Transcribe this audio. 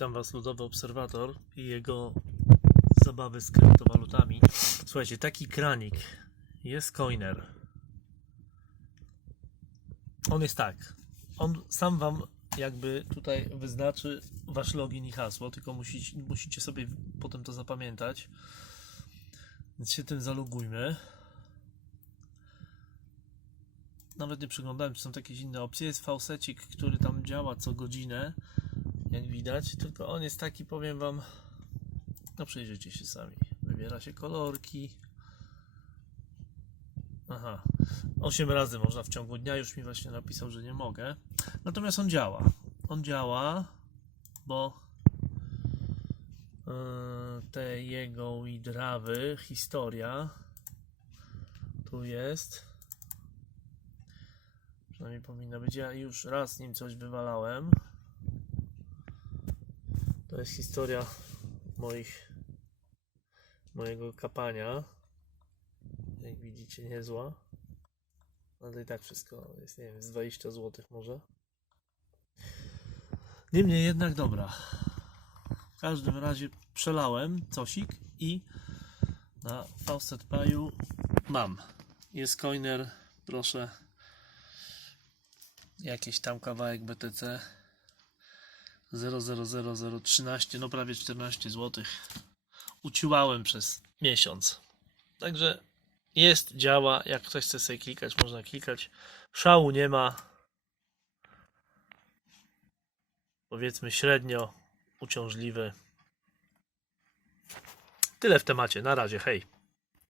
Witam Was, Ludowy Obserwator i jego zabawy z kryptowalutami. Słuchajcie, taki kranik jest coiner. On jest tak. On sam Wam jakby tutaj wyznaczy Wasz login i hasło, tylko musicie, musicie sobie potem to zapamiętać. Więc się tym zalogujmy. Nawet nie przeglądałem, czy są jakieś inne opcje. Jest faucecik, który tam działa co godzinę jak widać, tylko on jest taki, powiem Wam, no przejrzyjcie się sami, wybiera się kolorki, aha, 8 razy można w ciągu dnia, już mi właśnie napisał, że nie mogę, natomiast on działa, on działa, bo yy, te jego widrawy, historia, tu jest, przynajmniej powinna być, ja już raz nim coś wywalałem, jest historia moich mojego kapania. Jak widzicie, niezła. Ale i tak wszystko jest, nie wiem, z 20 zł może. Niemniej jednak dobra. W każdym razie przelałem cosik i na Faucet Payu mam. Jest coiner, proszę. Jakiś tam kawałek BTC 00013, no prawie 14 zł. Uciłałem przez miesiąc. Także jest, działa. Jak ktoś chce sobie klikać, można klikać. Szału nie ma. Powiedzmy średnio uciążliwy. Tyle w temacie. Na razie. Hej.